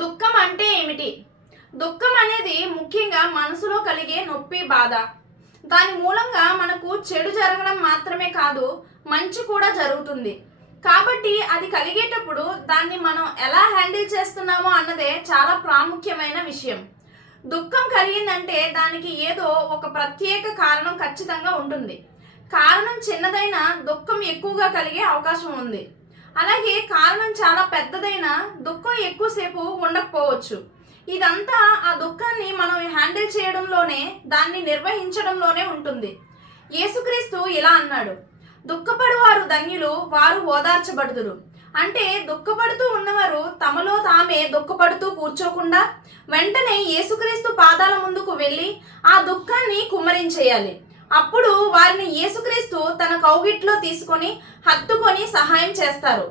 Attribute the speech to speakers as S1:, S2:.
S1: దుఃఖం అంటే ఏమిటి? దుఃఖం అనేది ముఖ్యంగా మనసులో కలిగే నొప్పి బాధ. దాని మూలంగా మనకు చెడు జరగడం మాత్రమే కాదు మంచి కూడా జరుగుతుంది. కాబట్టి అది కలిగేటప్పుడు దాన్ని మనం ఎలా హ్యాండిల్ చేస్తున్నామో అన్నదే చాలా ప్రాముఖ్యమైన విషయం. దుఃఖం కలిగిందంటే దానికి ఏదో ఒక ప్రత్యేక కారణం ఖచ్చితంగా ఉంటుంది. కారణం చిన్నదైనా దుఃఖం ఎక్కువగా కలిగే అవకాశం ఉంది. అలాగే కారణం చాలా పెద్దదైన దుఃఖం ఎక్కువసేపు ఉండకపోవచ్చు. ఇదంతా ఆ దుఃఖాన్ని మనం హ్యాండిల్ చేయడంలోనే దాన్ని నిర్వహించడంలోనే ఉంటుంది. యేసుక్రీస్తు ఇలా అన్నాడు దుఃఖపడువారు ధన్యులు వారు ఓదార్చబడుదురు. అంటే దుఃఖపడుతూ ఉన్నవారు తమలో తామే దుఃఖపడుతూ కూర్చోకుండా వెంటనే యేసుక్రీస్తు పాదాల ముందుకు వెళ్ళి ఆ దుఃఖాన్ని కుమ్మరించేయాలి. అప్పుడు వారిని యేసుక్రీస్తు కౌగిట్లో తీసుకొని హత్తుకొని సహాయం చేస్తారు.